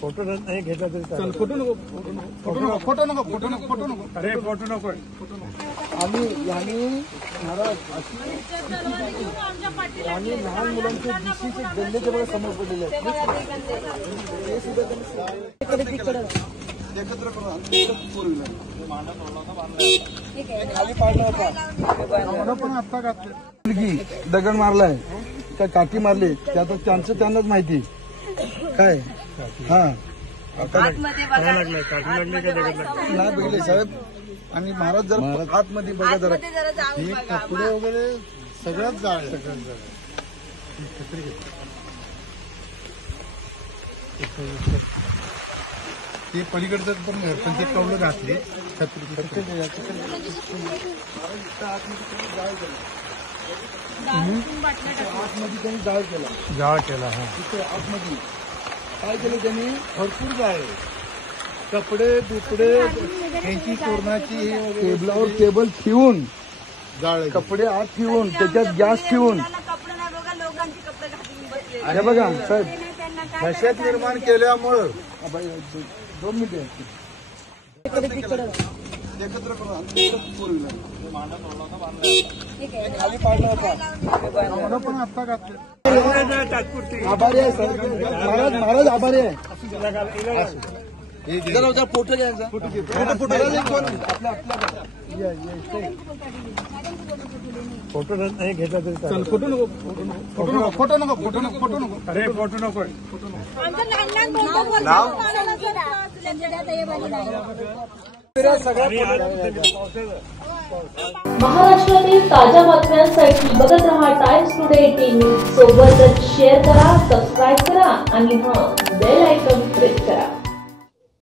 photo नाही घेतला तरी चल फोटो नको फोटो नको फोटो नको फोटो नको फोटो नको अरे फोटो नको आणि महाराज आणि लहान मुलांचे दिशीचे गल्लेचे बघा समोर पडलेले आहेत ते सुद्धा एकत्र करून खाली पाडला होता मला पण आत्ता घातलं मुलगी दगड मारलाय काय काठी मारली त्याचा चान्स त्यांनाच माहिती काय हा नाही बघले साहेब आणि महाराज जर आतमध्ये बघा जरा कपडे वगैरे सगळ्यात जाळ ते पलीकडचं पण ते कवलं घातले आतमध्ये त्यांनी जाळ केला हा तिथे आतमध्ये काय केलं त्यांनी भरपूर जाळ कपडे दुपडे यांची कोरोनाची टेबलावर टेबल ठेवून जाळ कपडे आत ठेवून त्याच्यात गॅस ठेवून हे बघा साहेब दहशत निर्माण केल्यामुळं 2 मिनिटे एकत्र करून खाली पाडला होता मला पण आत्ता घातलं आभारी आहे सर महाराज आभारी आहे फोटो घ्यायचा फोटो नाही घेतला तरी चल फोटो नको फोटो नको फोटो नको फोटो नको फोटो नको अरे फोटो नको महाराष्ट्रातील ताज्या बातम्यांसाठी बघत रहा टाइम्स टुडे टीव्ही सोबतच शेअर करा, सबस्क्राईब करा आणि बेल आयकॉन